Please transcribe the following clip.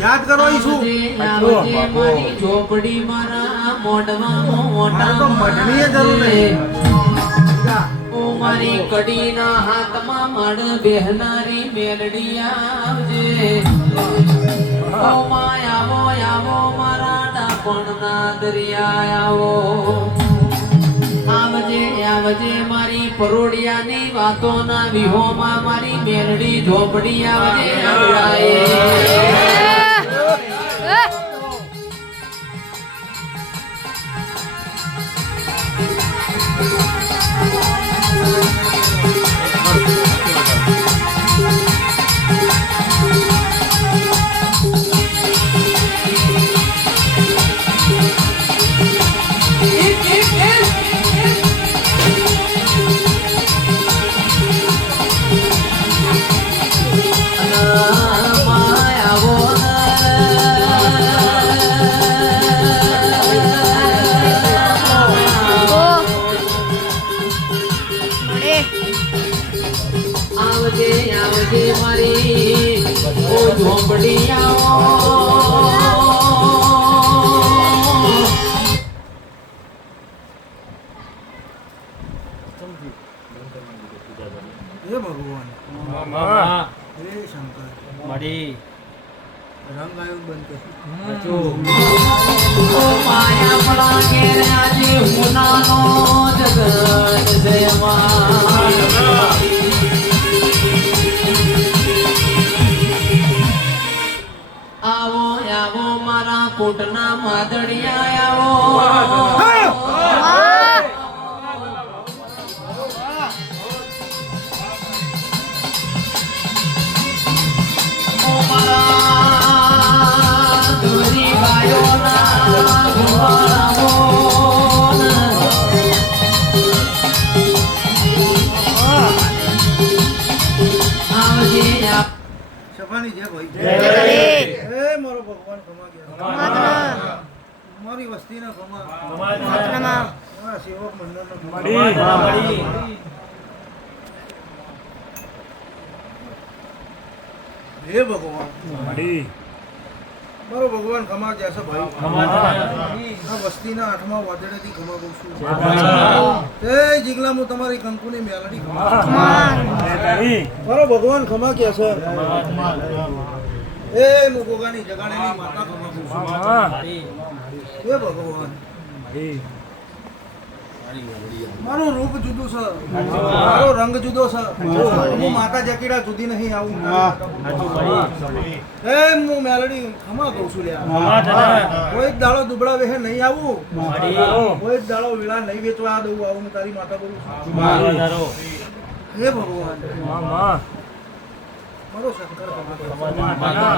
યાદ કરો ઈ શું મારી ઝોપડી મારા મોઢમાં મોટા તો મઢની જરૂર નહીં ઓ મારી કડીના હાથમાં મડ બેહનારી મેલડી આવજે ઓ માયાવો આવો મારા ડાપણના દરિયા આવો આવજે આવજે મારી પરોડિયાની વાતોના વિહોમાં મારી મેલડી ઝોપડી આવજે આવડાએ આવજે આવજે મારી ઓ ઝોપડી આવો હે ભગવાન હે શંકર મડી રંગ આયો બંધ ઓ માયા પડા ઘેર આજે હુનાનો જગત જયમાં આવો આવો મારા કોટના માદડિયા આવો ઓ મારા દોરી ગાયોના ઘુમારાઓ આવજે સફાની જય ભાઈ એ મારો ભગવાન ખમા ગયા મારી વસ્તીના ખમા મારા સેવક મંડળનો મડી હે ભગવાન મડી મારો ભગવાન ખમા ગયા છે ભાઈ આ વસ્તીના આઠમા વાદળેથી ખમા કહું છું એ જીગલા હું તમારી કંકુની મેલડી ખમા મારો ભગવાન ખમા ગયા છે એ મુગોગાની જગાડેલી માતા ખમા કહું છું હે ભગવાન મારું રૂપ જુદું છે મારો રંગ જુદો છે હું માતા જકીડા જુદી નહીં આવું એ હું મેલડી ખમા કહું છું લ્યા કોઈ જ દાડો દુબળા વેહે નહીં આવું કોઈ જ દાડો વીળા નહીં વેચવા દઉં આવું તારી માતા બોલું છું હે ભગવાન મારો શંકર ખમા